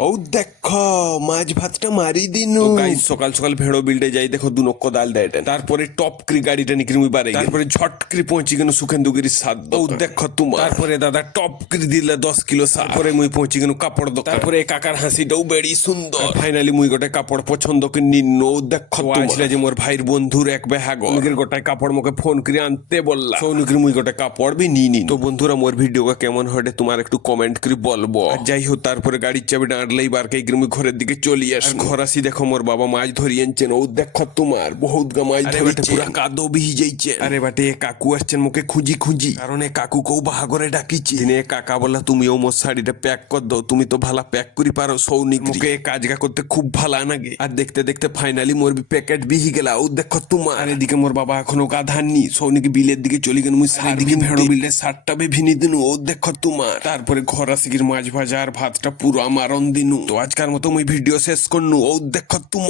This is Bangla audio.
ও দেখো মাছ ভাতটা মারি দিনু গাইস সকাল সকাল ভেড়ো বিলডে যাই দেখো দুনক্ক দাল দেয়টেন তারপরে টপ ক্রি গাড়িটা নিকি মুই বারে তারপরে ঝটক্রি পৌঁছি গেল সুখেন্দুগিরি সাদ ও দেখো তোমার তারপরে দাদা টপ ক্রি দিলে 10 কিলো সার তারপরে মুই পৌঁছি গেল কাপড় দোকান তারপরে কাকার হাসিটাও বেড়ি সুন্দর ফাইনালি মুই গোটে কাপড় পছন্দ করে নিন্ন ও দেখো আজলে যে মোর ভাইয়ের বন্ধুর এক বেহাগ মুগের গোটায় কাপড় মুখে ফোন করে আনতে বললা সৌনুকির মুই গোটে কাপড় বি নি তো বন্ধুরা মোর ভিডিওটা কেমন হটে তোমার একটু কমেন্ট করে বলবো যাই হোক তারপরে গাড়ির চাবিটা আনলেই বারকাই মুই ঘরের দিকে চলি আস ঘর আসি দেখো মোর বাবা মাছ ধরি আনছেন ও দেখো তোমার বহুত গা মাছ ধরেছে পুরা কাদো বিহি যাইছে আরে বাটে কাকু আসছেন মুখে খুঁজি খুঁজি কারণ এ কাকু কেউ বাহাগরে ডাকিছি দিনে কাকা বললা তুমিও মোর শাড়িটা প্যাক কর দাও তুমি তো ভালা প্যাক করি পারো সৌনিক মুখে কাজগা করতে খুব ভালো লাগে আর দেখতে দেখতে ফাইনালি মোর প্যাকেট বিহি গেলা ও দেখো তোমার আর এদিকে মোর বাবা এখনো গাধাননি সৌনিক বিলের দিকে চলি গেল মুই সাইদিকে ভেড়ো বিলে শার্টটা বে ভিনি দিনু ও দেখো তোমার তারপরে ঘর আসি মাছ ভাজা আর ভাতটা পুরো আমার দিনু তো আজকার মতো মুই ভিডিও শেষ করনু ও দেখো তোমার।